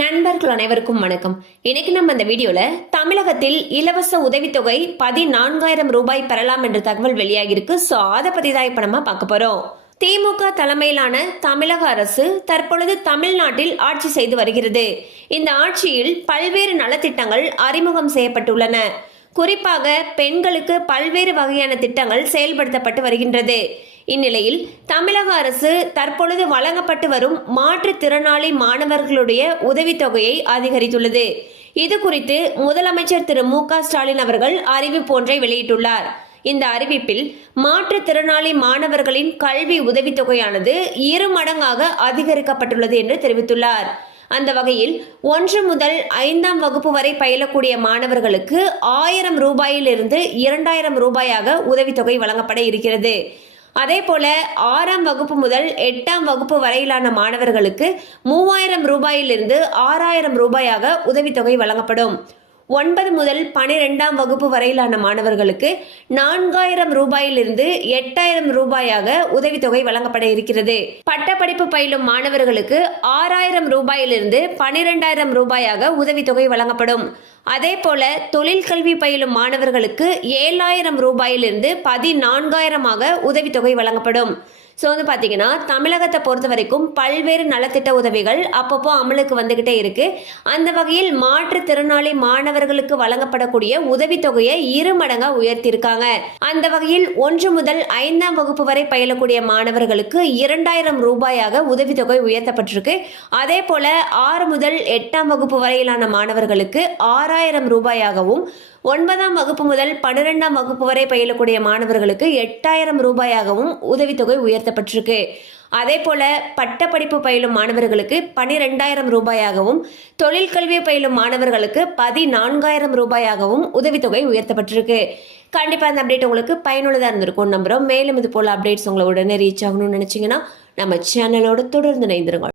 நண்பர்கள் அனைவருக்கும் வணக்கம். இன்னைக்கு நம்ம இந்த வீடியோல தமிழகத்தில் இலவச உதவித்தொகை பதினான்காயிரம் ரூபாய் பெறலாம் என்ற தகவல் வெளியாகிருக்கு ஸோ அதை பத்தி தான் இப்ப நம்ம பார்க்க போறோம். திமுக தலைமையிலான தமிழக அரசு தற்பொழுது தமிழ்நாட்டில் ஆட்சி செய்து வருகிறது. இந்த ஆட்சியில் பல்வேறு நலத்திட்டங்கள் அறிமுகம் செய்யப்பட்டுள்ளன. குறிப்பாக பெண்களுக்கு பல்வேறு வகையான திட்டங்கள் செயல்படுத்தப்பட்டு வருகின்றது. இந்நிலையில் தமிழக அரசு தற்பொழுது வழங்கப்பட்டு வரும் மாற்றுத்திறனாளி மாணவர்களுடைய உதவித்தொகையை அதிகரித்துள்ளது. இது குறித்து முதலமைச்சர் திரு மு க ஸ்டாலின் அவர்கள் அறிவிப்பு ஒன்றை வெளியிட்டுள்ளார். இந்த அறிவிப்பில் மாற்றுத்திறனாளி மாணவர்களின் கல்வி உதவித்தொகையானது இரு மடங்காக அதிகரிக்கப்பட்டுள்ளது என்று தெரிவித்துள்ளார். அந்த வகையில் ஒன்று முதல் ஐந்தாம் வகுப்பு வரை பயிலக்கூடிய மாணவர்களுக்கு ஆயிரம் ரூபாயிலிருந்து இரண்டாயிரம் ரூபாயாக உதவித்தொகை வழங்கப்பட இருக்கிறது. அதே போல ஆறாம் வகுப்பு முதல் எட்டாம் வகுப்பு வரையிலான மாணவர்களுக்கு மூவாயிரம் ரூபாயிலிருந்து ஆறாயிரம் ரூபாயாக உதவித்தொகை வழங்கப்படும். ஒன்பது முதல் பனிரெண்டாம் வகுப்பு வரையிலான மாணவர்களுக்கு நான்காயிரம் ரூபாயிலிருந்து எட்டாயிரம் ரூபாயாக உதவித்தொகை வழங்கப்பட இருக்கிறது. பட்டப்படிப்பு பயிலும் மாணவர்களுக்கு ஆறாயிரம் ரூபாயிலிருந்து பனிரெண்டாயிரம் ரூபாயாக உதவித்தொகை வழங்கப்படும். அதே போல தொழில் கல்வி பயிலும் மாணவர்களுக்கு ஏழாயிரம் ரூபாயிலிருந்து பதினான்காயிரமாக உதவித்தொகை வழங்கப்படும். ஸோ வந்து பார்த்தீங்கன்னா தமிழகத்தை பொறுத்த வரைக்கும் பல்வேறு நலத்திட்ட உதவிகள் அப்பப்போ அமலுக்கு வந்துக்கிட்டே இருக்கு. அந்த வகையில் மாற்றுத்திறனாளி மாணவர்களுக்கு வழங்கப்படக்கூடிய உதவித்தொகையை இரு மடங்காக உயர்த்தியிருக்காங்க. அந்த வகையில் ஒன்று முதல் ஐந்தாம் வகுப்பு வரை பயிலக்கூடிய மாணவர்களுக்கு இரண்டாயிரம் ரூபாயாக உதவித்தொகை உயர்த்தப்பட்டிருக்கு. அதே போல ஆறு முதல் எட்டாம் வகுப்பு வரையிலான மாணவர்களுக்கு ஆறாயிரம் ரூபாயாகவும் ஒன்பதாம் வகுப்பு முதல் பன்னிரெண்டாம் வகுப்பு வரை பயிலக்கூடிய மாணவர்களுக்கு எட்டாயிரம் ரூபாயாகவும் உதவித்தொகை உயர்த்தப்பட்டிருக்கு. அதே போல பட்டப்படிப்பு பயிலும் மாணவர்களுக்கு பனிரெண்டாயிரம் ரூபாயாகவும் தொழில் கல்வி பயிலும் மாணவர்களுக்கு பதினான்காயிரம் ரூபாயாகவும் உதவித்தொகை உயர்த்தப்பட்டிருக்கு. கண்டிப்பாக அந்த அப்டேட் உங்களுக்கு பயனுள்ளதாக இருந்திருக்கும் நம்புகிறோம் மேலும் இது போல் அப்டேட்ஸ் உங்களை உடனே ரீச் ஆகணும்னு நினச்சிங்கன்னா நம்ம சேனலோடு தொடர்ந்து இணைந்திருங்க